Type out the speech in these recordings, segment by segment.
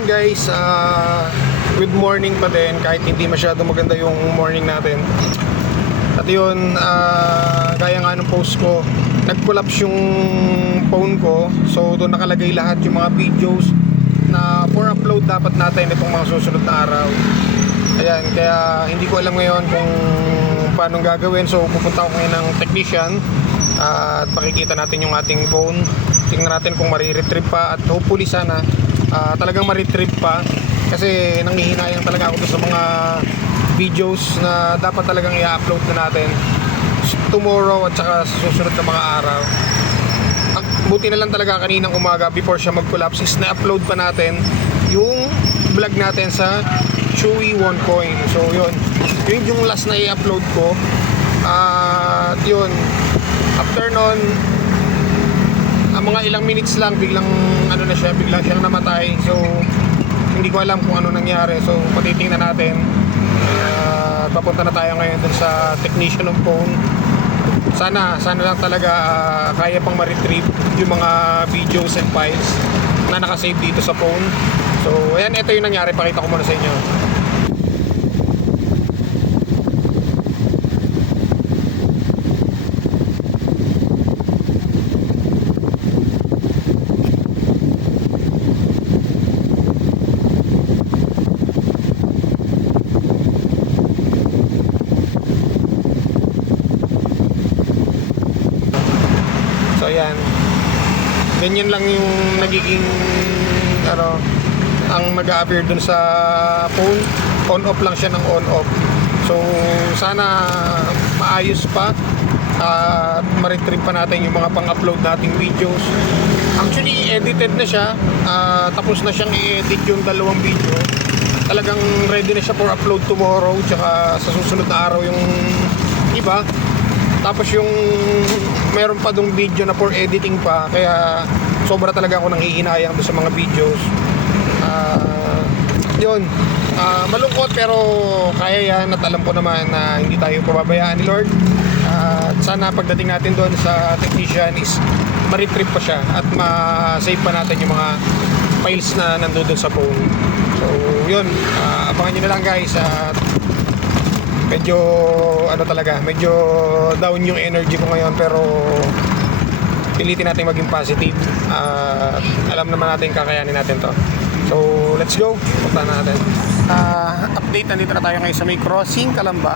ayan guys, good morning pa din kahit hindi masyado maganda yung morning natin. At yun, gaya nga ng post ko, nag-collapse yung phone ko. So doon nakalagay lahat yung mga videos na for upload dapat natin itong mga susunod na araw. Ayan, kaya hindi ko alam ngayon kung paano gagawin. So pupunta ako ngayon ng technician at pakikita natin yung ating phone. Tingnan natin kung mariretrieve pa at hopefully sana talagang mariretrieve pa. Kasi nanghihinayang talaga ako sa mga videos na dapat talagang i-upload na natin tomorrow at saka sa susunod na mga araw. Buti na lang talaga kaninang umaga before siya mag-collapse is na-upload pa natin yung vlog natin sa Chewy OneCoin. So yun yung last na i-upload ko. At yun, after nun, mga ilang minutes lang biglang biglang siyang namatay. So hindi ko alam kung ano nangyari. So patitingnan natin. Papunta na tayo ngayon dun sa technician ng phone. Sana lang talaga kaya pang ma-retrieve yung mga videos and files na nakasave dito sa phone. So ayan, ito yung nangyari. Pakita ko muna sa inyo. So ayan, ganyan lang yung nagiging ang mag-a-appear dun sa phone. On-off lang siya ng on-off. So sana maayos pa at ma-retrieve pa natin yung mga pang-upload nating videos. Actually edited na siya, tapos na siyang i-edit yung dalawang video. Talagang ready na siya for upload tomorrow, tsaka sa susunod na araw yung iba. Tapos yung meron pa dong video na for editing pa, kaya sobra talaga ako nanghihinayang doon sa mga videos. Yun, malungkot pero kaya yan at alam ko naman na hindi tayo pababayaan ni Lord. At sana pagdating natin doon sa technician is ma-retrieve pa siya at ma-save pa natin yung mga files na nandoon sa phone. So yun, abangan nyo na lang guys. Medyo medyo down yung energy ko ngayon, pero pilitin natin maging positive. Alam naman natin kakayanin natin to. So let's go, punta na natin. Update, nandito na tayo ngayon sa may crossing Calamba.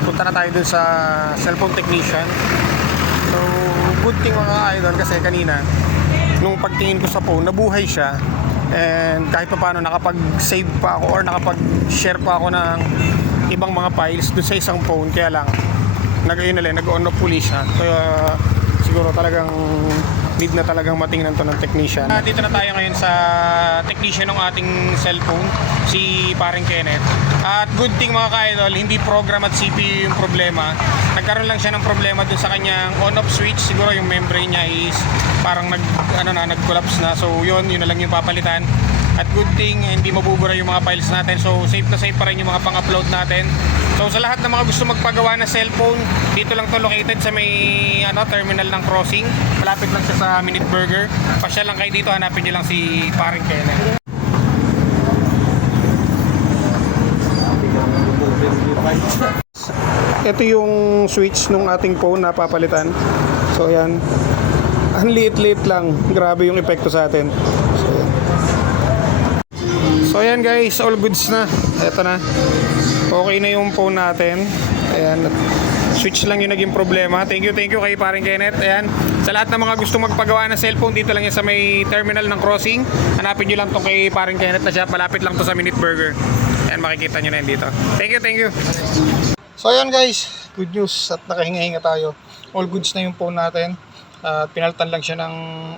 Punta na tayo dun sa cellphone technician. So good thing mga idol, kasi kanina nung pagtingin ko sa phone, nabuhay siya. And kahit pa paano nakapag-save pa ako or nakapag-share pa ako ng ibang mga files doon sa isang phone. Kaya lang nag-on off uli siya. Kaya siguro talagang need na talagang matingnan to ng technician. Dito na tayo ngayon sa technician ng ating cellphone, si paring Kenneth. At good thing mga ka-idol, hindi program at CPU yung problema. Nagkaroon lang siya ng problema dun sa kanyang on-off switch. Siguro yung membrane niya is parang nag-collapse na. So yun na lang yung papalitan. At good thing, hindi mabubura yung mga files natin. So safe na safe pa rin yung mga pang-upload natin. So sa lahat ng mga gusto magpagawa ng cellphone, dito lang to located sa may terminal ng crossing. Malapit lang siya sa Minute Burger. Pasya lang kayo dito, hanapin nyo lang si paring Kenneth. Ito yung switch ng ating phone na papalitan. So yan, ang liit-liit lang. Grabe yung epekto sa atin. So ayan guys, all goods na. Ito na. Okay na yung phone natin. Ayan. Switch lang yung naging problema. Thank you kay paring Kenneth. Ayan. Sa lahat ng mga gustong magpagawa ng cellphone, dito lang yan sa may terminal ng crossing. Hanapin nyo lang to kay paring Kenneth na siya. Palapit lang to sa Minute Burger. Ayan, makikita nyo na yan dito. Thank you. So ayan guys, good news at nakahinga-hinga tayo. All goods na yung phone natin. Pinalitan lang siya ng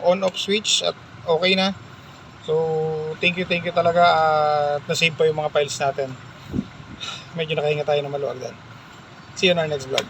on-off switch at okay na. So thank you talaga at na-save pa yung mga files natin. Medyo nakahinga tayo na maluwag din. See you in our next vlog.